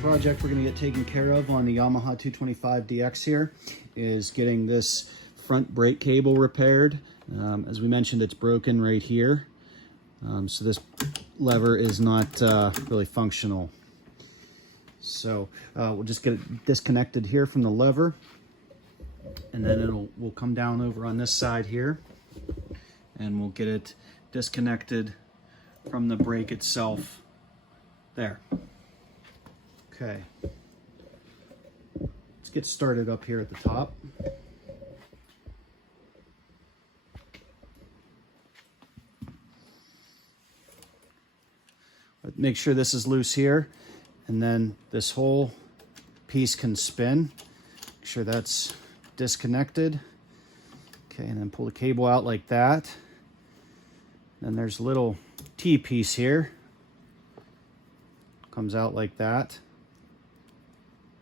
project we're going to get taken care of on the Yamaha 225 DX here is getting this front brake cable repaired. As we mentioned, it's broken right here. So this lever is not really functional. So we'll just get it disconnected here from the lever, and then we'll come down over on this side here, and we'll get it disconnected from the brake itself there. Okay, let's get started up here at the top. Make sure this is loose here, and then this whole piece can spin. Make sure that's disconnected. Okay, and then pull the cable out like that. Then there's a little T-piece here. Comes out like that.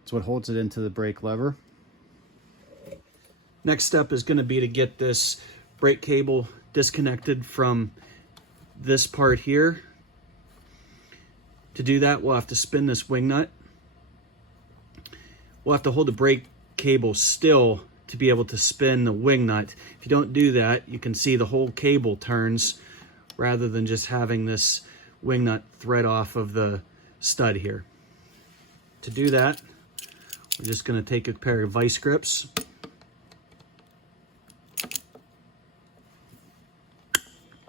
That's what holds it into the brake lever. Next step is going to be to get this brake cable disconnected from this part here. To do that, we'll have to spin this wing nut. We'll have to hold the brake cable still to be able to spin the wing nut. If you don't do that, you can see the whole cable turns rather than just having this wing nut thread off of the stud here. To do that, we're just going to take a pair of vice grips,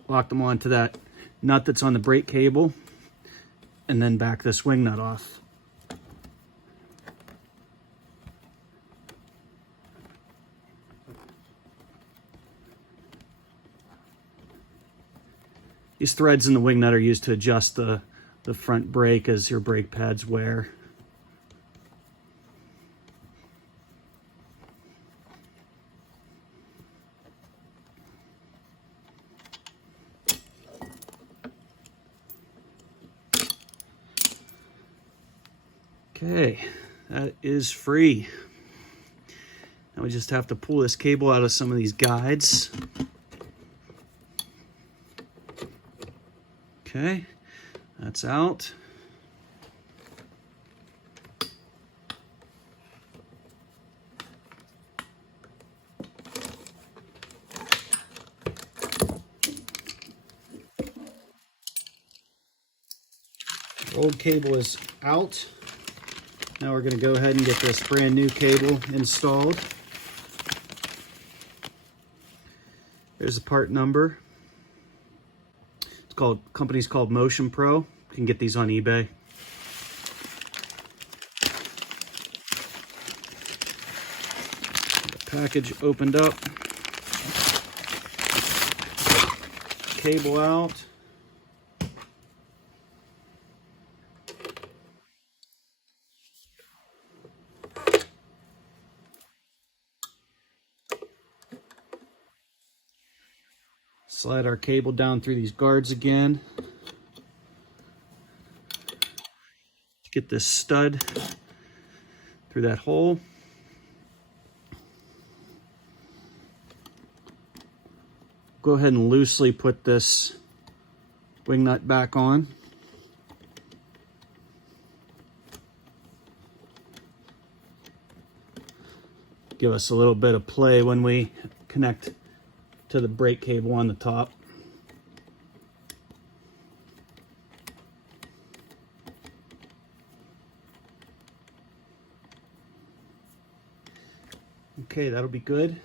lock them onto that nut that's on the brake cable, and then back this wing nut off. These threads in the wing nut are used to adjust the front brake as your brake pads wear. Okay, that is free. Now we just have to pull this cable out of some of these guides. Okay, that's out. The old cable is out. Now we're going to go ahead and get this brand new cable installed. There's the part number. Company's called Motion Pro. You can get these on eBay. The package opened up. Cable out. Slide our cable down through these guards again. Get this stud through that hole. Go ahead and loosely put this wing nut back on. Give us a little bit of play when we connect to the brake cable on the top. Okay, that'll be good.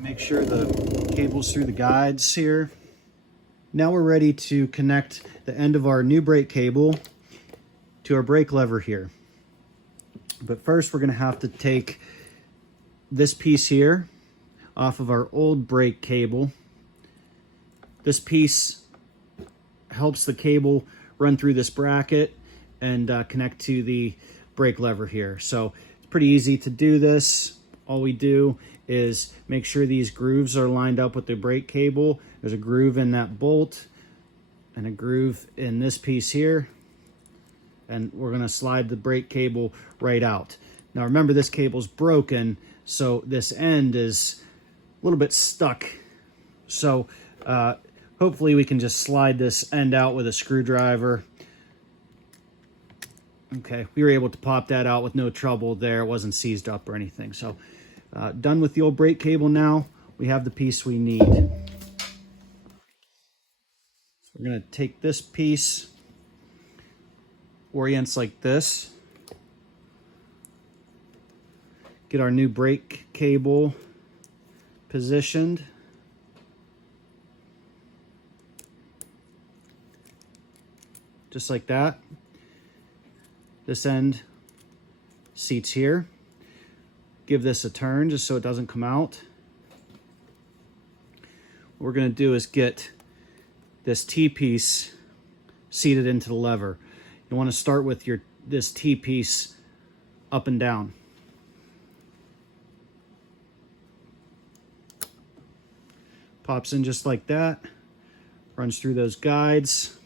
Make sure the cable's through the guides here. Now we're ready to connect the end of our new brake cable to our brake lever here. But first we're going to have to take this piece here off of our old brake cable. This piece helps the cable run through this bracket and connect to the brake lever here. So it's pretty easy to do this. All we do is make sure these grooves are lined up with the brake cable. There's a groove in that bolt and a groove in this piece here, and we're going to slide the brake cable right out. Now remember, this cable's broken, so this end is a little bit stuck. So hopefully we can just slide this end out with a screwdriver. Okay, we were able to pop that out with no trouble there. It wasn't seized up or anything. So done with the old brake cable now. We have the piece we need. So we're going to take this piece, orients like this, get our new brake cable positioned. Just like that. This end seats here. Give this a turn just so it doesn't come out. What we're going to do is get this T-piece seated into the lever. You want to start with this T-piece up and down. Pops in just like that. Runs through those guides.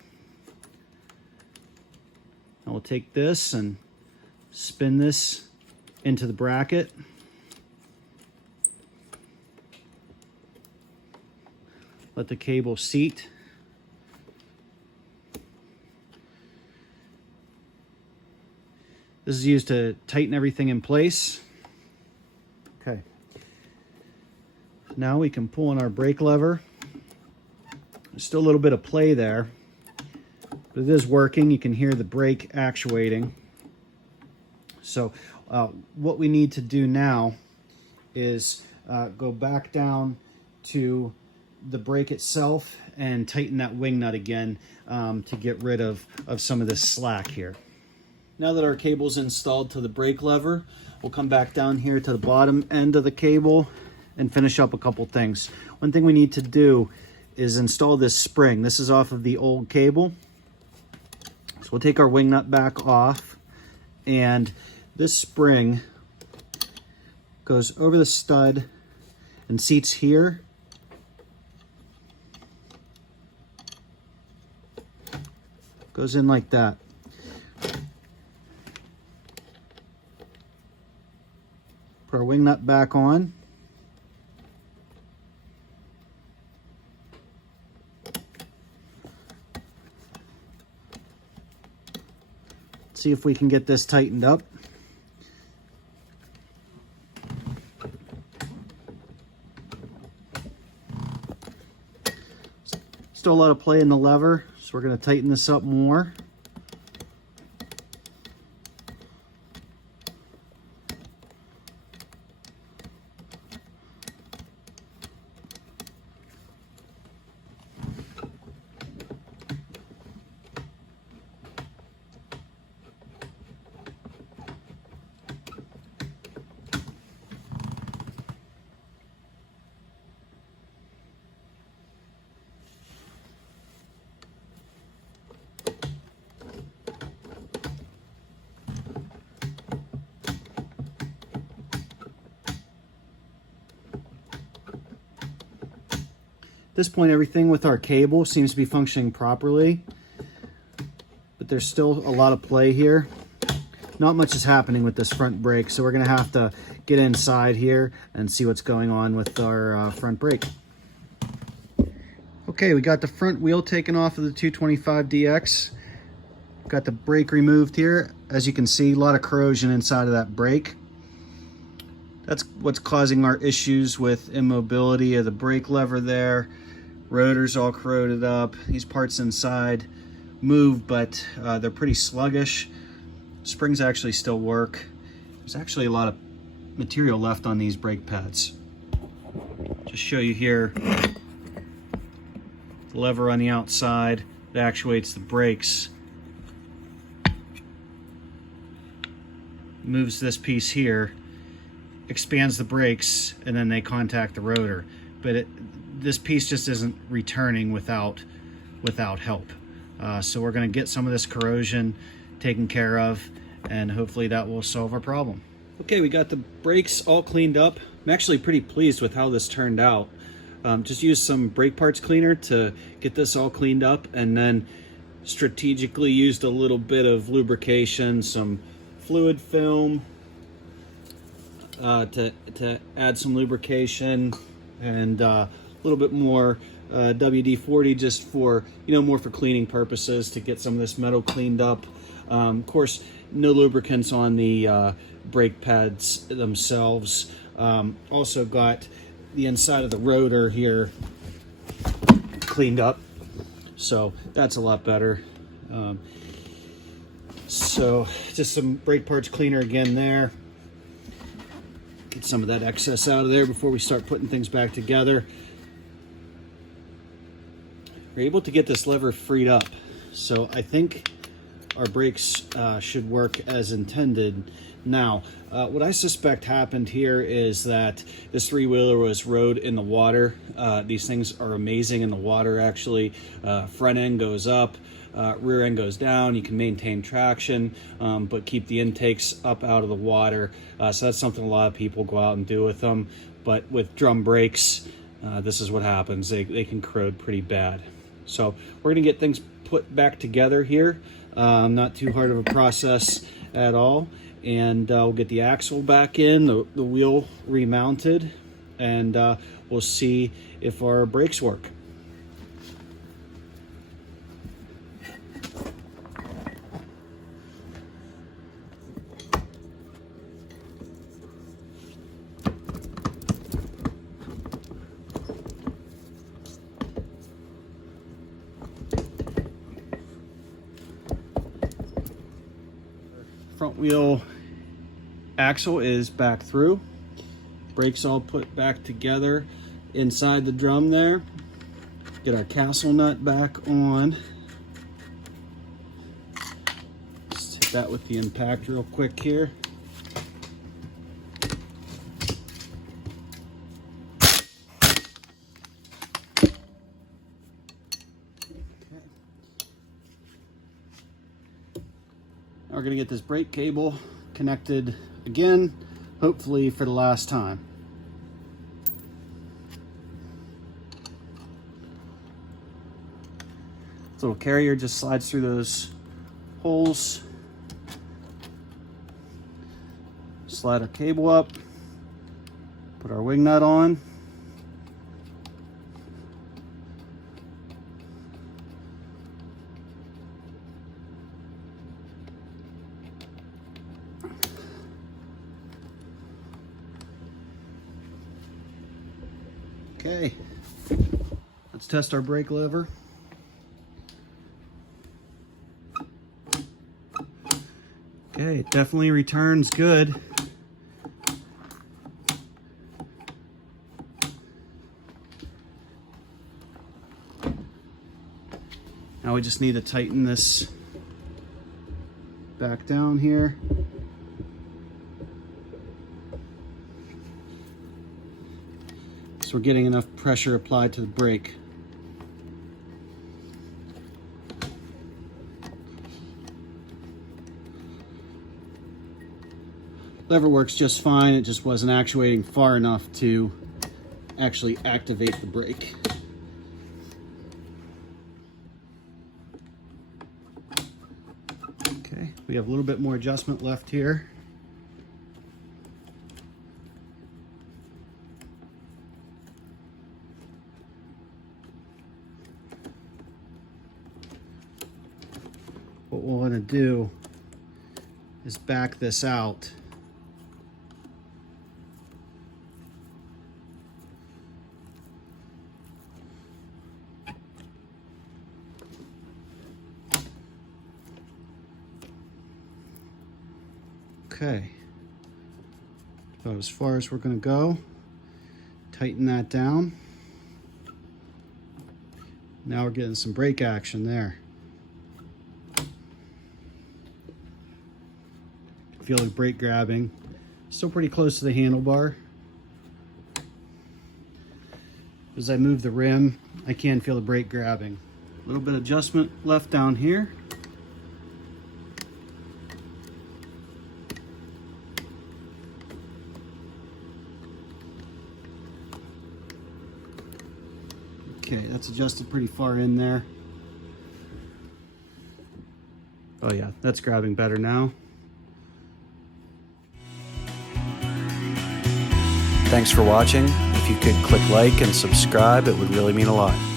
And we'll take this and spin this into the bracket. Let the cable seat. This is used to tighten everything in place. Okay. Now we can pull on our brake lever. There's still a little bit of play there, but it is working. You can hear the brake actuating. So what we need to do now is go back down to the brake itself and tighten that wing nut again to get rid of some of this slack here. Now that our cable's installed to the brake lever, we'll come back down here to the bottom end of the cable and finish up a couple things. One thing we need to do is install this spring. This is off of the old cable. So we'll take our wing nut back off, and this spring goes over the stud and seats here. Goes in like that. Put our wing nut back on. See if we can get this tightened up. Still a lot of play in the lever, so we're going to tighten this up more. At this point, everything with our cable seems to be functioning properly, but there's still a lot of play here. Not much is happening with this front brake, so we're going to have to get inside here and see what's going on with our front brake. Okay, we got the front wheel taken off of the 225DX. Got the brake removed here. As you can see, a lot of corrosion inside of that brake. That's what's causing our issues with immobility of the brake lever there. Rotor's all corroded up. These parts inside move, but they're pretty sluggish. Springs actually still work. There's actually a lot of material left on these brake pads. Just show you here, the lever on the outside that actuates the brakes. Moves this piece here, expands the brakes, and then they contact the rotor. But this piece just isn't returning without help. So we're going to get some of this corrosion taken care of, and hopefully that will solve our problem. Okay, we got the brakes all cleaned up. I'm actually pretty pleased with how this turned out. Just used some brake parts cleaner to get this all cleaned up, and then strategically used a little bit of lubrication, some fluid film to add some lubrication, and a little bit more WD-40 just for, more for cleaning purposes, to get some of this metal cleaned up. Of course, no lubricants on the brake pads themselves. Also got the inside of the rotor here cleaned up, so that's a lot better. So just some brake parts cleaner again there. Get some of that excess out of there before we start putting things back together. We're able to get this lever freed up, so I think our brakes should work as intended. Now, what I suspect happened here is that this three-wheeler was rode in the water. These things are amazing in the water, actually. Front end goes up, rear end goes down. You can maintain traction, but keep the intakes up out of the water. So that's something a lot of people go out and do with them. But with drum brakes, this is what happens. They can corrode pretty bad. So we're going to get things put back together here. Not too hard of a process at all. And we'll get the axle back in, the wheel remounted, and we'll see if our brakes work. Front wheel axle is back through. Brakes all put back together inside the drum there. Get our castle nut back on. Just hit that with the impact real quick here. We're going to get this brake cable connected again, hopefully for the last time. This little carrier just slides through those holes. Slide our cable up, put our wing nut on. Okay, let's test our brake lever. Okay, it definitely returns good. Now we just need to tighten this back down here. So we're getting enough pressure applied to the brake. Lever works just fine, it just wasn't actuating far enough to actually activate the brake. Okay, we have a little bit more adjustment left here. What we'll want to do is back this out. Okay, about as far as we're going to go. Tighten that down. Now we're getting some brake action there. Feel the brake grabbing. Still pretty close to the handlebar. As I move the rim, I can feel the brake grabbing. A little bit of adjustment left down here. Okay, that's adjusted pretty far in there. Oh yeah, that's grabbing better now. Thanks for watching. If If you could click like and subscribe, it would really mean a lot.